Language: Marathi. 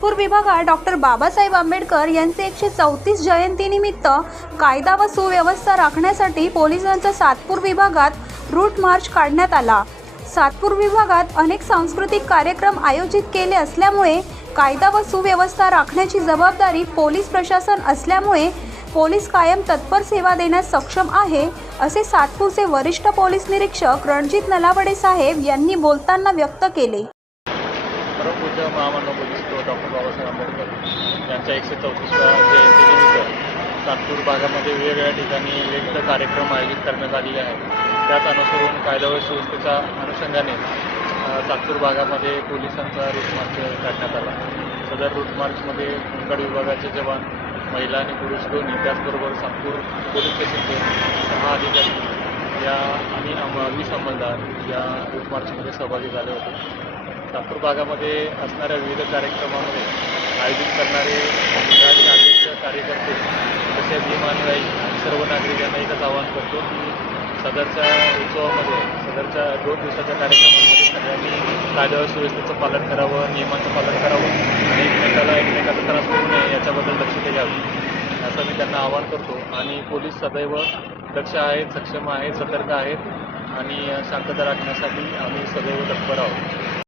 नागपूर विभागात डॉक्टर बाबासाहेब आंबेडकर यांचे एकशे चौतीस जयंतीनिमित्त कायदा व सुव्यवस्था राखण्यासाठी पोलिसांचा सातपूर विभागात रूट मार्च काढण्यात आला. सातपूर विभागात अनेक सांस्कृतिक कार्यक्रम आयोजित केले असल्यामुळे कायदा व सुव्यवस्था राखण्याची जबाबदारी पोलीस प्रशासन असल्यामुळे पोलीस कायम तत्पर सेवा देण्यास सक्षम आहे असे सातपूरचे वरिष्ठ पोलीस निरीक्षक रणजित नलावडे साहेब यांनी बोलताना व्यक्त केले. डॉक्टर बाबासाहेब आंबेडकर यांच्या एकशे चौतीसव्या जयंतीनिमित्त नागपूर भागामध्ये वेगवेगळ्या ठिकाणी विविध कार्यक्रम आयोजित करण्यात आलेले आहेत. त्याच अनुसरून कायदा व सुव्यवस्थेच्या अनुषंगाने सातपूर नागपूर भागामध्ये पोलिसांचा रूट मार्च काढण्यात आला. सदर रूट मार्चमध्ये मुंबई विभागाचे जवान महिला आणि पुरुष दोन्ही त्याचबरोबर नागपूर पोलीस स्टेशनचे सहा अधिकारी या आणि वीस अंमलदार या रूट मार्चमध्ये सहभागी झाले होते. नागपूर भागामध्ये असणाऱ्या विविध कार्यक्रमामध्ये आयोजित करणारे मंडळाचे अध्यक्ष कार्यकर्ते तसेच भीमानुयायी सर्व नागरिकांना एकच आवाहन करतो की सदरच्या उत्सवामध्ये सदरच्या दोन दिवसाच्या कार्यक्रमामध्ये सगळ्यांनी कायदा सुव्यवस्थेचं पालन करावं नियमांचं पालन करावं आणि एकमेकाला एकमेकाचा त्रास होऊ नये याच्याबद्दल लक्ष द्यावी. असं मी त्यांना आवाहन करतो. आणि पोलीस सदैव दक्ष आहेत सक्षम आहेत सतर्क आहेत आणि शांतता राखण्यासाठी आम्ही सदैव तत्पर आहोत.